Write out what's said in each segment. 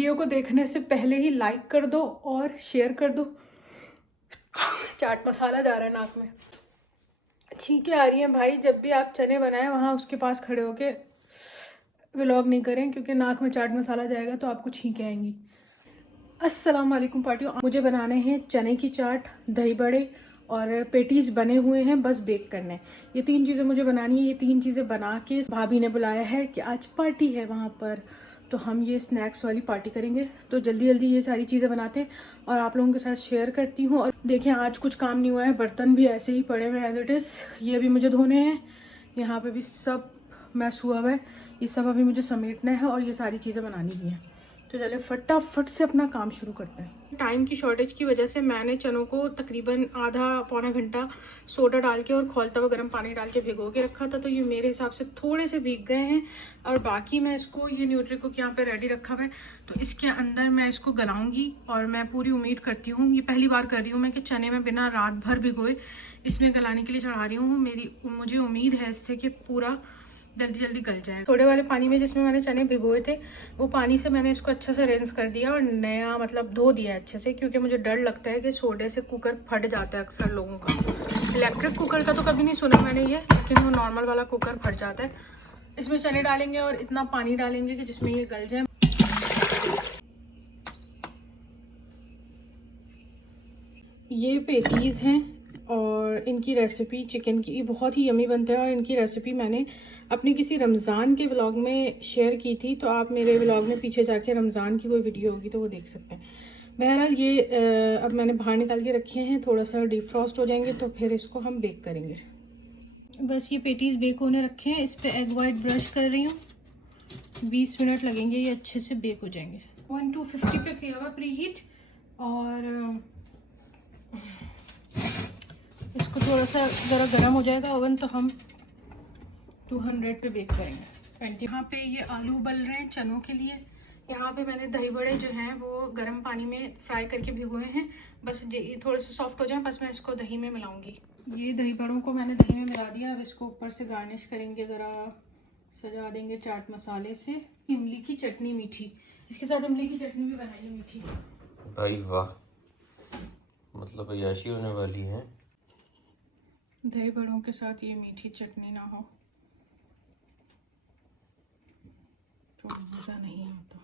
Video को देखने से पहले ही लाइक कर दो और शेयर कर दो। चाट मसाला जा रहा है नाक में, छींकें आ रही हैं भाई। जब भी आप चने बनाएं वहाँ उसके पास खड़े होके व्लॉग नहीं करें, क्योंकि नाक में चाट मसाला जाएगा तो आपको छींकें आएंगी। अस्सलाम वालेकुम पार्टियों, मुझे बनाने हैं चने की चाट, दही बड़े और पेटीज बने हुए हैं, बस बेक करने हैं। ये 3 चीज़ें मुझे बनानी है। ये 3 चीज़ें बना के भाभी ने बुलाया है कि आज पार्टी है वहाँ पर, तो हम ये स्नैक्स वाली पार्टी करेंगे। तो जल्दी जल्दी ये सारी चीज़ें बनाते हैं और आप लोगों के साथ शेयर करती हूँ। और देखें आज कुछ काम नहीं हुआ है, बर्तन भी ऐसे ही पड़े हुए एज इट इज़। ये भी मुझे धोने हैं, यहाँ पे भी सब मैस हुआ हुआ है, ये सब अभी मुझे समेटना है और ये सारी चीज़ें बनानी भी हैं। तो चले फटाफट से अपना काम शुरू करते हैं। टाइम की शॉर्टेज की वजह से मैंने चनों को तकरीबन आधा पौना घंटा सोडा डाल के और खौलता हुआ गर्म पानी डाल के भिगो के रखा था, तो ये मेरे हिसाब से थोड़े से भीग गए हैं। और बाकी मैं इसको, ये न्यूट्रीकुक यहाँ पे रेडी रखा हुआ है, तो इसके अंदर मैं इसको गलाऊंगी। और मैं पूरी उम्मीद करती हूँ, ये पहली बार कर रही हूँ मैं कि चने में बिना रात भर भिगोए इसमें गलाने के लिए चढ़ा रही हूँ। मुझे उम्मीद है इससे कि पूरा जल्दी जल्दी गल जाए। थोड़े वाले पानी में जिसमें मैंने चने भिगोए थे, वो पानी से मैंने इसको अच्छे से रिंस कर दिया और नया मतलब धो दिया अच्छे से, क्योंकि मुझे डर लगता है कि सोडे से कुकर फट जाता है अक्सर लोगों का। इलेक्ट्रिक कुकर का तो कभी नहीं सुना मैंने ये, लेकिन वो नॉर्मल वाला कुकर फट जाता है। इसमें चने डालेंगे और इतना पानी डालेंगे कि जिसमें ये गल जाए। ये पेटीज हैं और इनकी रेसिपी चिकन की बहुत ही यमी बनते हैं। और इनकी रेसिपी मैंने अपने किसी रमज़ान के व्लॉग में शेयर की थी, तो आप मेरे व्लॉग में पीछे जाके रमज़ान की कोई वीडियो होगी तो वो देख सकते हैं। बहरहाल ये अब मैंने बाहर निकाल के रखे हैं, थोड़ा सा डीप फ्रॉस्ट हो जाएंगे तो फिर इसको हम बेक करेंगे। बस ये पेटीज बेक होने रखे हैं, इस पर एग वाइट ब्रश कर रही हूँ। 20 मिनट लगेंगे, ये अच्छे से बेक हो जाएंगे। 1250 पे किया हुआ प्री हीट, और इसको थोड़ा सा ज़रा गर्म हो जाएगा ओवन तो हम 200 पे बेक करेंगे। यहाँ पे ये आलू बल रहे हैं चनों के लिए। यहाँ पे मैंने दही बड़े जो हैं वो गर्म पानी में फ्राई करके भिगोए हैं, बस ये थोड़े से सॉफ्ट हो जाए, बस मैं इसको दही में मिलाऊंगी। ये दही बड़ों को मैंने दही में मिला दिया। अब इसको ऊपर से गार्निश करेंगे, ज़रा सजा देंगे चाट मसाले से। इमली की चटनी मीठी, इसके साथ इमली की चटनी भी बनाइए मीठी। भाई वाह, मतलब अय्याशी होने वाली है। दही बड़ों के साथ ये मीठी चटनी ना हो तो मज़ा नहीं आता।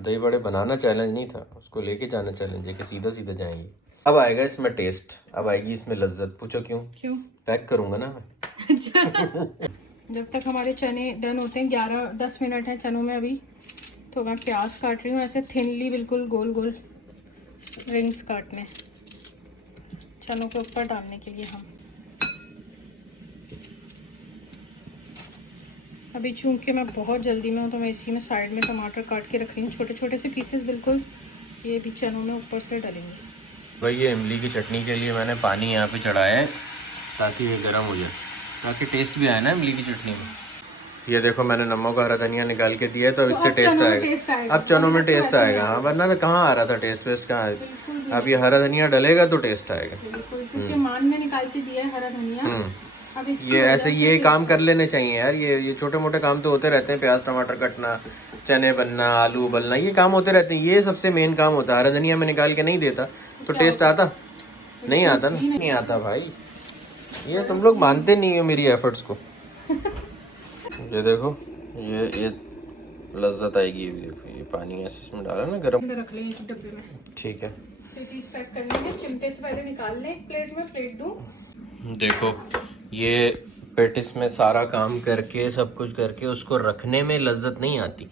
दही बड़े बनाना चैलेंज नहीं था, उसको लेके जाना चैलेंज है कि सीधा सीधा जाएंगे। अब आएगा इसमें टेस्ट, अब आएगी इसमें लज्जत। पूछो क्यों? पैक करूंगा ना मैं। जब तक हमारे चने डन होते हैं, 11-10 मिनट हैं चनों में अभी, तो मैं प्याज काट रही हूँ ऐसे थिनली, बिल्कुल गोल गोल रिंग्स काटने चनों के ऊपर डालने के लिए। हम अभी चूंकि मैं बहुत जल्दी में हूँ तो मैं इसी में साइड में टमाटर काट के रख रही हूँ, छोटे छोटे से पीसेस बिल्कुल। ये भी चनों में ऊपर से डालेंगे। भाई ये इमली की चटनी के लिए मैंने पानी यहाँ पे चढ़ाया है ताकि ये गर्म हो जाए, ताकि टेस्ट भी आए ना इमली की चटनी में। ये देखो मैंने नमक और हरा धनिया निकाल के दिया है, तो इससे टेस्ट आएगा। अब चनों में टेस्ट आएगा। हाँ, वरना कहाँ आ रहा था टेस्ट वेस्ट, कहाँ है। अब ये हरा धनिया डलेगा तो टेस्ट आएगा। क्योंकि मान ने निकाल के दिया है हरा धनिया। अब ये ऐसे ये काम कर लेने चाहिए यार। ये छोटे मोटे काम तो होते रहते हैं, प्याज टमाटर कटना, चने बनना, आलू उबलना, ये काम होते रहते हैं। ये सबसे मेन काम होता है। हरा धनिया में निकाल के नहीं देता तो टेस्ट आता नहीं आता ना, नहीं आता भाई। ये तुम लोग मानते नहीं हो मेरी एफर्ट्स को। ये देखो, ये लज्जत आएगी। ये देखो, ये पानी ऐसे इसमें डाला ना गरम, रख लें एक डब्बे में। ठीक है, पैक करने में चिमटे से पहले निकाल लें प्लेट में, प्लेट दूं। देखो ये पेटिस में सारा काम करके सब कुछ करके उसको रखने में लज्जत नहीं आती।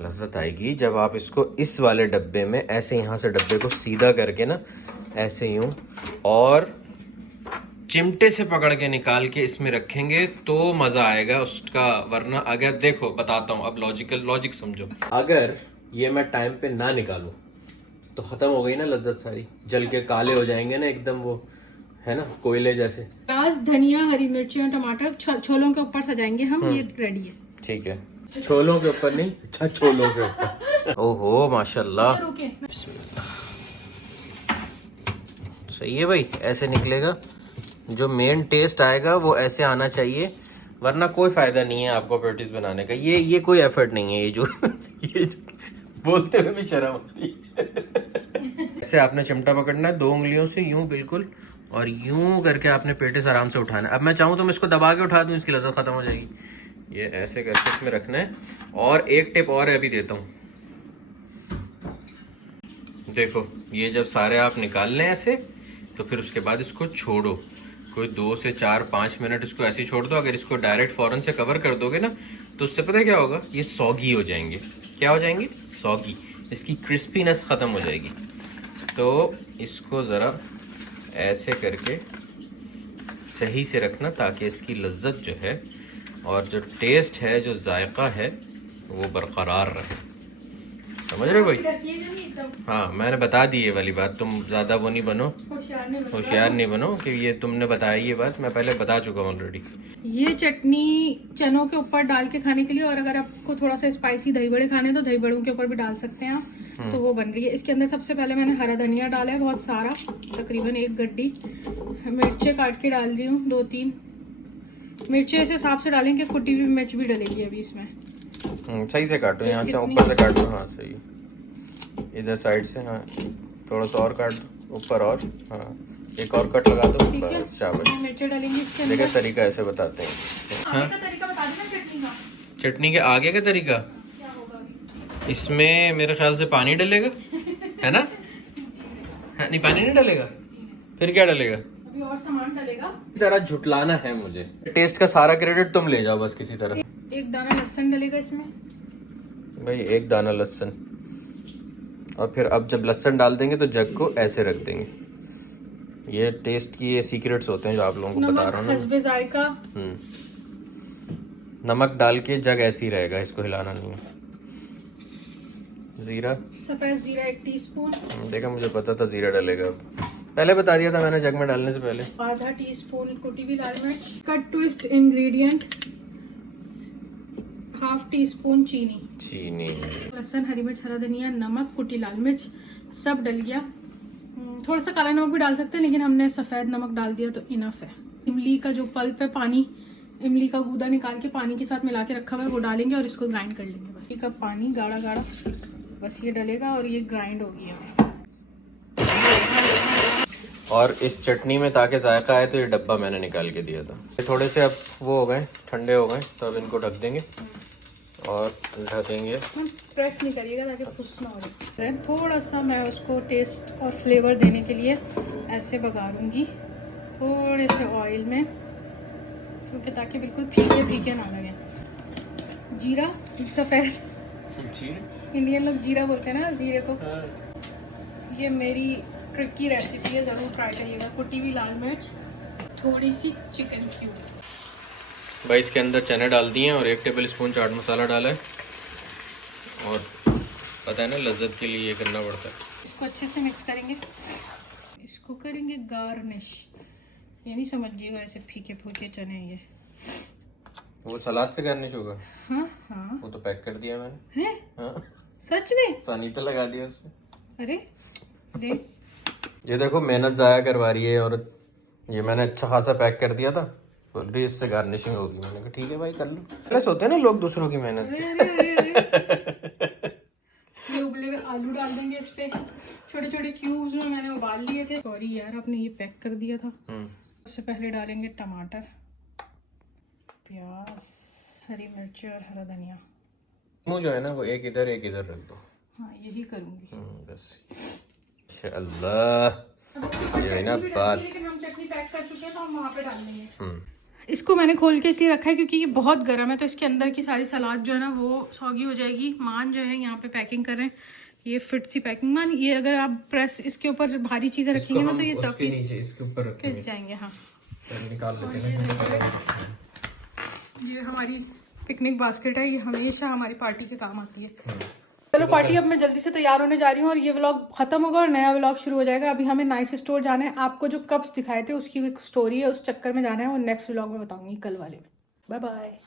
लज्जत आएगी जब आप इसको इस वाले डब्बे में ऐसे यहाँ से डब्बे को सीधा करके ना ऐसे यूं और चिमटे से पकड़ के निकाल के इसमें रखेंगे तो मजा आएगा उसका। वरना अगर देखो बताता हूँ, अब लॉजिक समझो। अगर ये मैं टाइम पे ना निकालूं तो खत्म हो गई ना लज्जत सारी, जल के काले हो जाएंगे ना एकदम, वो है ना कोयले जैसे। प्याज धनिया हरी मिर्ची और टमाटर छोलों के ऊपर सजाएंगे हम। ये रेडी है। ठीक है, छोलों के ऊपर नहीं, अच्छा छोलों के ऊपर। ओहो माशाल्लाह, सही है भाई। ऐसे निकलेगा, जो मेन टेस्ट आएगा वो ऐसे आना चाहिए। वरना कोई फायदा नहीं है आपको पेटिस बनाने का। ये कोई एफर्ट नहीं है, ये जो बोलते हुए भी शर्म आ रही है। ऐसे आपने चिमटा पकड़ना है 2 उंगलियों से यूं बिल्कुल, और यूं करके आपने पेटिस आराम से उठाना है। अब मैं चाहूँ तो मैं इसको दबा के उठा दूं, इसकी लज़्ज़त खत्म हो जाएगी। ये ऐसे करके इसमें रखना है। और एक टिप और है, अभी देता हूँ। देखो ये जब सारे आप निकाल लें ऐसे, तो फिर उसके बाद इसको छोड़ो कोई 2 से 4-5 मिनट, इसको ऐसे ही छोड़ दो। अगर इसको डायरेक्ट फौरन से कवर कर दोगे ना, तो उससे पता है क्या होगा, ये सॉगी हो जाएंगे। क्या हो जाएंगे? सॉगी। इसकी क्रिस्पीनेस ख़त्म हो जाएगी। तो इसको ज़रा ऐसे करके सही से रखना, ताकि इसकी लज्जत जो है और जो टेस्ट है, जो जायका है, वो बरकरार रहे। समझ रहे हो भाई? हाँ, मैंने बता दी ये वाली बात। तुम ज़्यादा वो नहीं बनो, होशियार नहीं बनो कि ये तुमने बताया ये बात, मैं पहले बता चुका हूँ ऑलरेडी। ये चटनी चनों के ऊपर डाल के खाने के लिए, और अगर आपको थोड़ा सा स्पाइसी दही बड़े खाने, तो दही बड़ों के ऊपर भी डाल सकते हैं आप। तो वो बन रही है। इसके अंदर सबसे पहले मैंने हरा धनिया डाला है बहुत सारा, तकरीबन 1 गड्डी। मिर्चें काट के डाल रही हूँ 2-3 मिर्चें। इस हिसाब से डालेंगे, कुटी हुई मिर्च भी डलेगी अभी इसमें। सही से काटो, यहाँ से ऊपर से काटो। हाँ सही, इधर साइड से। हाँ थोड़ा सा और काट दो ऊपर, और हाँ एक और कट लगा दो, बस शाबाश। मिर्चें डालेंगे इसके अंदर। देखिए तरीका ऐसे बताते हैं। हाँ, आगे का तरीका बता देना चटनी का। चटनी के आगे का तरीका, क्या होगा अभी? इसमें मेरे ख्याल से पानी डलेगा, है ना? हाँ, नहीं पानी नहीं डलेगा, फिर क्या डलेगा? अभी और सामान डलेगा। जरा झुटलाना है मुझे। टेस्ट का सारा क्रेडिट तुम ले जाओ बस किसी तरह। एक दाना लहसुन डलेगा इसमें भाई, 1 दाना लहसुन। और फिर अब जब लहसुन डाल देंगे तो जग को ऐसे रख देंगे। ये टेस्ट की ये सीक्रेट्स होते हैं जो आप लोगों को बता रहा हूँ ना। हस्बे जायका। नमक डाल के जग ऐसे ही रहेगा, इसको हिलाना नहीं है। जीरा, सफेद जीरा 1 टीस्पून। देखा, मुझे पता था जीरा डलेगा। पहले बता दिया था मैंने जग में डालने से पहले। आधा टीस्पून कुटी हुई लाल मिर्च। कट ट्विस्ट इंग्रेडिएंट, 1/2 टीस्पून चीनी। लहसुन, हरी मिर्च, हरा धनिया, नमक, कुटी लाल मिर्च सब डल गया। थोड़ा सा काला नमक भी डाल सकते हैं, लेकिन हमने सफ़ेद नमक डाल दिया तो इनफ है। इमली का जो पल्प है, पानी, इमली का गूदा निकाल के पानी के साथ मिला के रखा हुआ है, वो डालेंगे और इसको ग्राइंड कर लेंगे। बस 1 कप पानी गाढ़ा गाढ़ा, बस ये डलेगा और ये ग्राइंड होगी अभी। और इस चटनी में ताकि जायका आए, तो ये डब्बा मैंने निकाल के दिया था। ये थोड़े से अब वो हो गए, ठंडे हो गए, तो अब इनको ढक देंगे और ढकेंगे। प्रेस नहीं करिएगा ताकि खुश ना हो जाए। थोड़ा सा मैं उसको टेस्ट और फ्लेवर देने के लिए ऐसे बघारूंगी थोड़े से ऑयल में, क्योंकि ताकि बिल्कुल फीके फीके ना लगे। जीरा, सफ़ेद, इंडियन लोग जीरा बोलते हैं ना जीरे को। ये मेरी ट्रिक की रेसिपी है, ज़रूर ट्राई करिएगा। कुटी हुई लाल मिर्च, थोड़ी सी चिकन क्यूब। भाई इसके अंदर चने डाल दिए और 1 टेबल स्पून चाट मसाला डाला है। और पता है ना, लज्जत के लिए ये करना पड़ता है। इसको अच्छे से मिक्स करेंगे, इसको करेंगे गार्निश। ये नहीं समझिएगा ऐसे फीके फूके चने ये। वो सलाद से गार्निश होगा। हाँ हाँ, वो तो पैक कर दिया मैंने। है हाँ, सच में? सानी तो लगा दिया उसमें। अरे देख, ये देखो मेहनत जाया करवा रही है औरत। ये मैंने अच्छा खासा पैक कर दिया था, बोल रही इससे गार्निशिंग होगी। मैंने कहा ठीक है भाई, कर लो। प्लस होते हैं ना लोग दूसरों की मेहनत से। ये उबले हुए आलू डाल देंगे इस पे, छोटे छोटे क्यूब्स में मैंने उबाल लिए थे। सॉरी यार, आपने ये पैक कर दिया था। उससे पहले डालेंगे टमाटर, प्याज, हरी मिर्च और हरा धनिया। मुझे जो है ना, वो एक इधर रख दो। हाँ, यही करूंगी बस। अल्लाह, ये ना बात। लेकिन हम चटनी पैक कर चुके हैं, तो हम वहाँ पे डाल देंगे। इसको मैंने खोल के इसलिए रखा है क्योंकि ये बहुत गर्म है, तो इसके अंदर की सारी सलाद जो है ना वो सौगी हो जाएगी। मान जो है यहाँ पे पैकिंग कर रहे हैं, ये फिट सी पैकिंग। मान ये अगर आप प्रेस इसके ऊपर भारी चीजें रखेंगे ना, तो ये तब पिस जाएंगे। हाँ, निकाल लेते हैं। ये हमारी पिकनिक बास्केट है, ये हमेशा हमारी पार्टी के काम आती है। चलो पार्टी, अब मैं जल्दी से तैयार होने जा रही हूँ और ये व्लॉग खत्म होगा और नया व्लॉग शुरू हो जाएगा। अभी हमें नाइस स्टोर जाना है। आपको जो कप्स दिखाए थे उसकी एक स्टोरी है, उस चक्कर में जाना है, और नेक्स्ट व्लॉग में बताऊंगी कल वाले में। Bye bye.